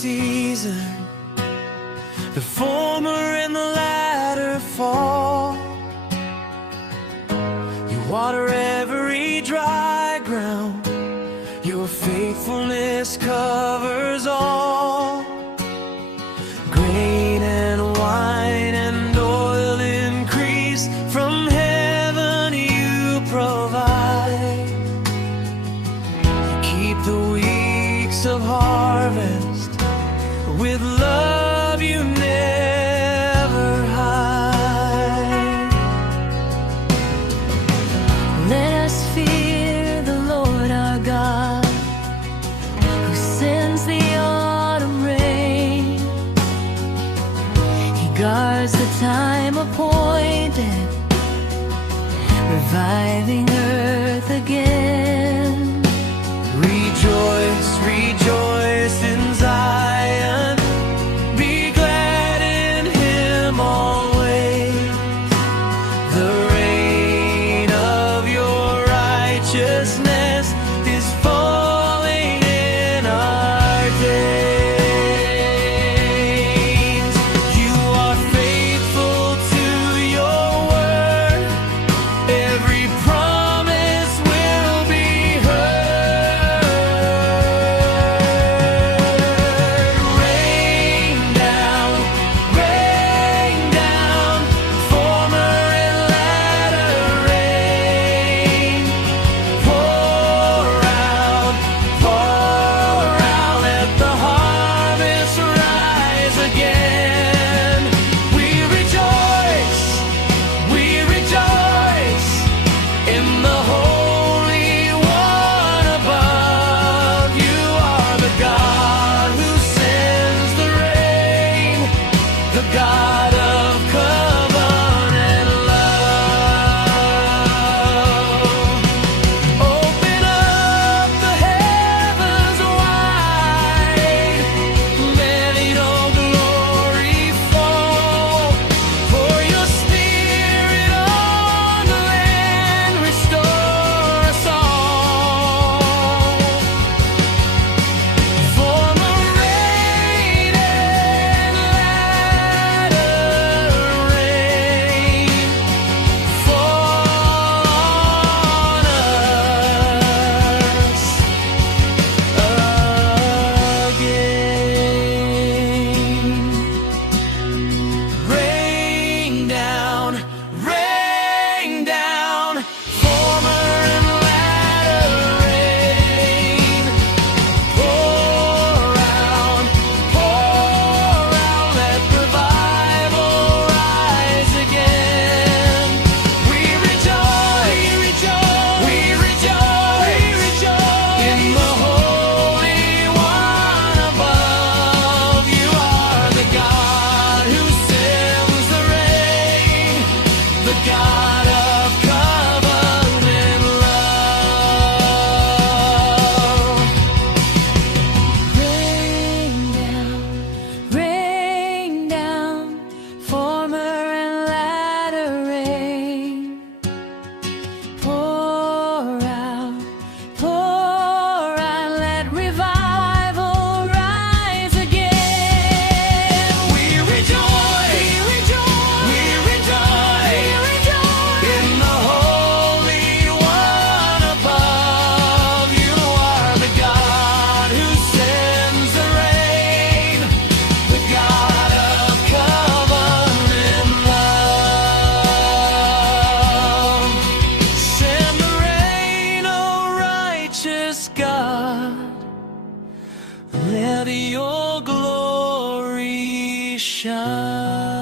season, the former and the latter fall. You water every dry ground, your faithfulness covers all. Grain and wine and oil increase, from heaven you provide. You keep the weeks of harvest, with love you never hide. Let us fear the Lord our God, who sends the autumn rain. He guards the time appointed, reviving earth again. Rejoice, rejoice in Zion, be glad in Him always. The rain of your righteousness is falling in our days. You are faithful to your word, every promise will be heard. Rain down, former and latter rain. Pour out, let the harvest rise again. We rejoice in the Holy One above. You are the God who sends the rain, the God of covenant love. Open up the heavens wide, let your glory fall. Pour your Spirit on the land, restore us all. Former rain and latter rain, fall on us again. Rain down, former and latter rain. Pour out, let revival rise again. We rejoice in the Holy One above. You are the God who sends the rain, the God of covenant love. Rain down, former and latter rain. Pour out, let revival rise again. We rejoice in the Holy One above. You are the God who sends the rain, the God of covenant love. Send the rain, O righteous God, let your glory shine.